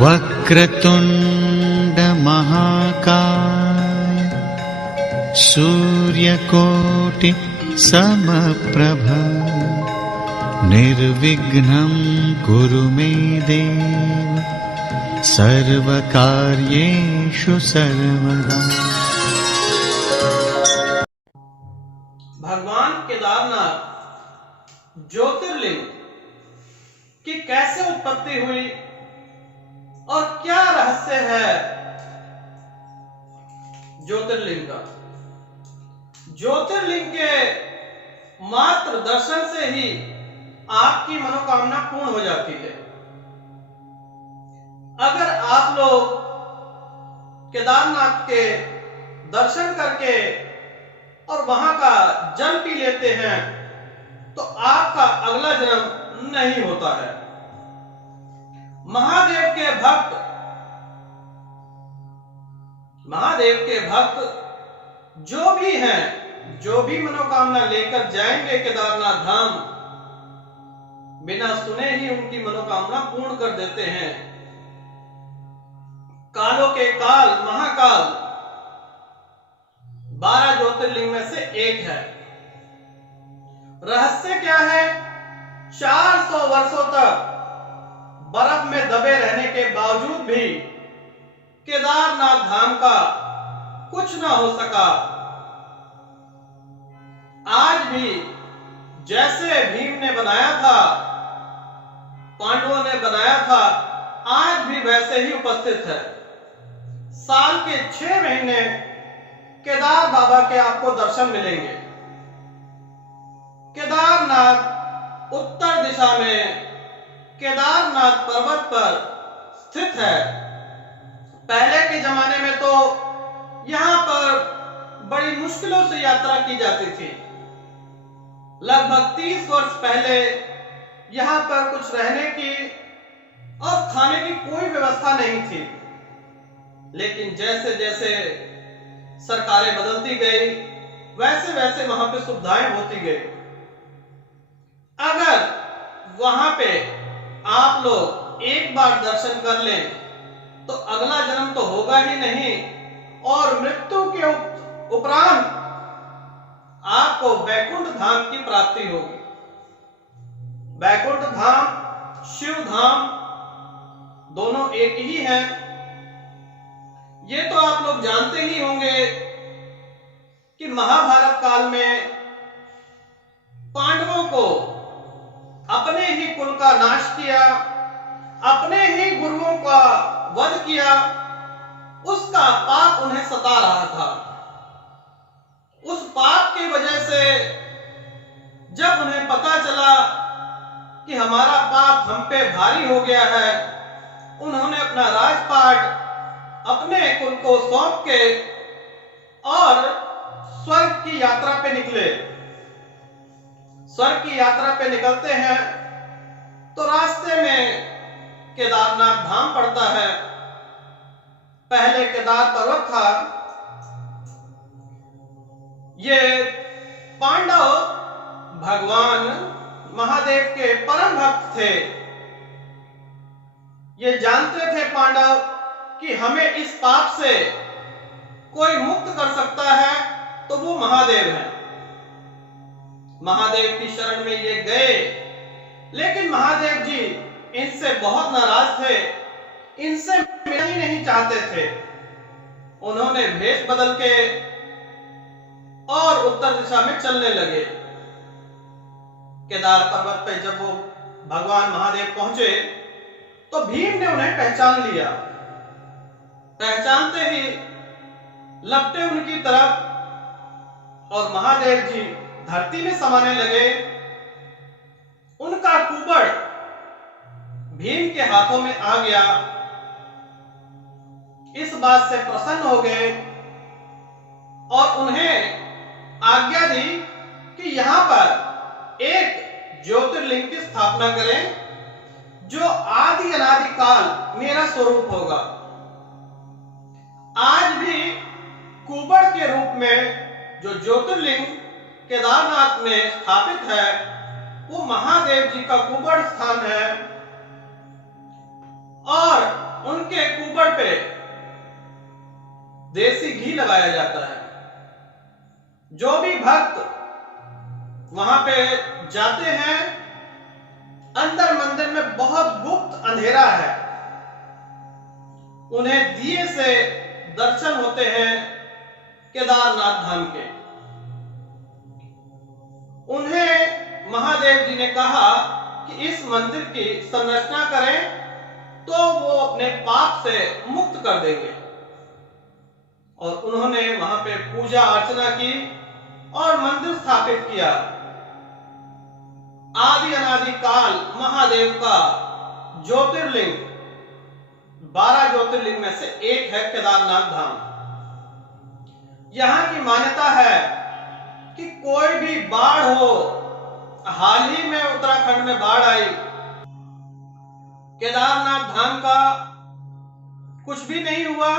वक्रतुंड महाकाय सूर्यकोटि समप्रभ निर्विघ्नं कुरु मे देव सर्वकार्येषु सर्वदा। भगवान केदारनाथ ज्योतिर्लिंग की कैसे उत्पत्ति हुई और क्या रहस्य है ज्योतिर्लिंग का। ज्योतिर्लिंग के मात्र दर्शन से ही आपकी मनोकामना पूर्ण हो जाती है। अगर आप लोग केदारनाथ के दर्शन करके और वहां का जल पी लेते हैं तो आपका अगला जन्म नहीं होता है। महादेव के भक्त जो भी हैं, जो भी मनोकामना लेकर जाएंगे केदारनाथ धाम, बिना सुने ही उनकी मनोकामना पूर्ण कर देते हैं। कालों के काल महाकाल 12 ज्योतिर्लिंग में से एक है। रहस्य क्या है? 400 वर्षों तक बर्फ में दबे रहने के बावजूद भी केदारनाथ धाम का कुछ ना हो सका। आज भी जैसे भीम ने बनाया था, पांडवों ने बनाया था, आज भी वैसे ही उपस्थित है। साल के 6 महीने केदार बाबा के आपको दर्शन मिलेंगे। केदारनाथ उत्तर दिशा में केदारनाथ पर्वत पर स्थित है। पहले के जमाने में तो यहां पर बड़ी मुश्किलों से यात्रा की जाती थी। लगभग 30 वर्ष पहले यहां पर कुछ रहने की और खाने की कोई व्यवस्था नहीं थी। लेकिन जैसे जैसे सरकारें बदलती गई वैसे वैसे वहां पे सुविधाएं होती गई। अगर वहां पे आप लोग एक बार दर्शन कर लें तो अगला जन्म तो होगा ही नहीं, और मृत्यु के उपरांत आपको वैकुंठ धाम की प्राप्ति होगी। वैकुंठ धाम, शिव धाम दोनों एक ही हैं। ये तो आप लोग जानते ही होंगे कि महाभारत काल में पांडवों को अपने ही कुल का नाश किया, अपने ही गुरुओं का वध किया, उसका पाप उन्हें सता रहा था। उस पाप की वजह से जब उन्हें पता चला कि हमारा पाप हम पे भारी हो गया है, उन्होंने अपना राजपाट अपने कुल को सौंप के और स्वर्ग की यात्रा पे निकले। स्वर्ग की यात्रा पे निकलते हैं तो रास्ते में केदारनाथ धाम पड़ता है। पहले केदार पर्वत था। ये पांडव भगवान महादेव के परम भक्त थे। ये जानते थे पांडव कि हमें इस पाप से कोई मुक्त कर सकता है तो वो महादेव है। महादेव की शरण में ये गए, लेकिन महादेव जी इनसे बहुत नाराज थे, इनसे मिलना ही नहीं चाहते थे। उन्होंने भेष बदल के और उत्तर दिशा में चलने लगे। केदार पर्वत पर जब वो भगवान महादेव पहुंचे तो भीम ने उन्हें पहचान लिया। पहचानते ही लपटे उनकी तरफ और महादेव जी धरती में समाने लगे। उनका कुबड़ भीम के हाथों में आ गया। इस बात से प्रसन्न हो गए और उन्हें आज्ञा दी कि यहां पर एक ज्योतिर्लिंग की स्थापना करें जो आदि अनादि काल मेरा स्वरूप होगा। आज भी कुबड़ के रूप में जो ज्योतिर्लिंग केदारनाथ में स्थापित है वो महादेव जी का कुबड़ स्थान है। और उनके कुबड़ पे देसी घी लगाया जाता है। जो भी भक्त वहां पे जाते हैं, अंदर मंदिर में बहुत गुप्त अंधेरा है, उन्हें दिए से दर्शन होते हैं केदारनाथ धाम के। उन्हें महादेव जी ने कहा कि इस मंदिर की संरचना करें तो वो अपने पाप से मुक्त कर देंगे। और उन्होंने वहां पे पूजा अर्चना की और मंदिर स्थापित किया। आदि अनादि काल महादेव का ज्योतिर्लिंग 12 ज्योतिर्लिंग में से एक है केदारनाथ धाम। यहां की मान्यता है कि कोई भी बाढ़ हो, हाल ही में उत्तराखंड में बाढ़ आई, केदारनाथ धाम का कुछ भी नहीं हुआ,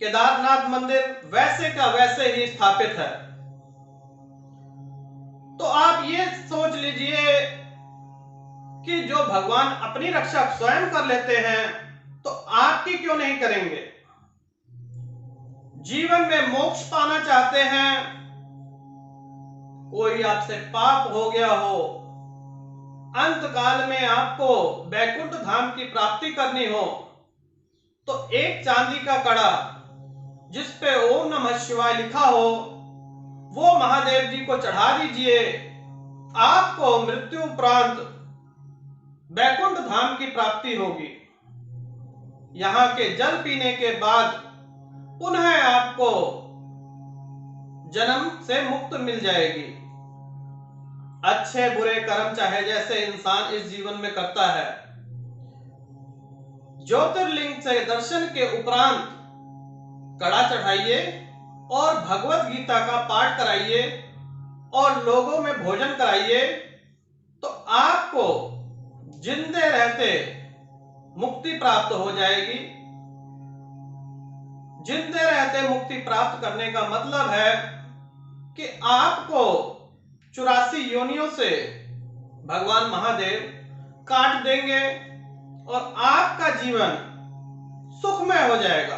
केदारनाथ मंदिर वैसे का वैसे ही स्थापित है। तो आप ये सोच लीजिए कि जो भगवान अपनी रक्षा स्वयं कर लेते हैं तो आपकी क्यों नहीं करेंगे। जीवन में मोक्ष पाना चाहते हैं, कोई आपसे पाप हो गया हो, अंत काल में आपको बैकुंठ धाम की प्राप्ति करनी हो, तो एक चांदी का कड़ा जिस पे ओम नमः शिवाय लिखा हो वो महादेव जी को चढ़ा दीजिए। आपको मृत्यु उपरांत बैकुंठ धाम की प्राप्ति होगी। यहां के जल पीने के बाद पुनः आपको जन्म से मुक्त मिल जाएगी। अच्छे बुरे कर्म चाहे जैसे इंसान इस जीवन में करता है, ज्योतिर्लिंग से दर्शन के उपरांत कड़ा चढ़ाइए और भगवत गीता का पाठ कराइए और लोगों में भोजन कराइए, तो आपको जिंदे रहते मुक्ति प्राप्त हो जाएगी। जिंदे रहते मुक्ति प्राप्त करने का मतलब है कि आपको 84 योनियों से भगवान महादेव काट देंगे और आपका जीवन सुखमय हो जाएगा।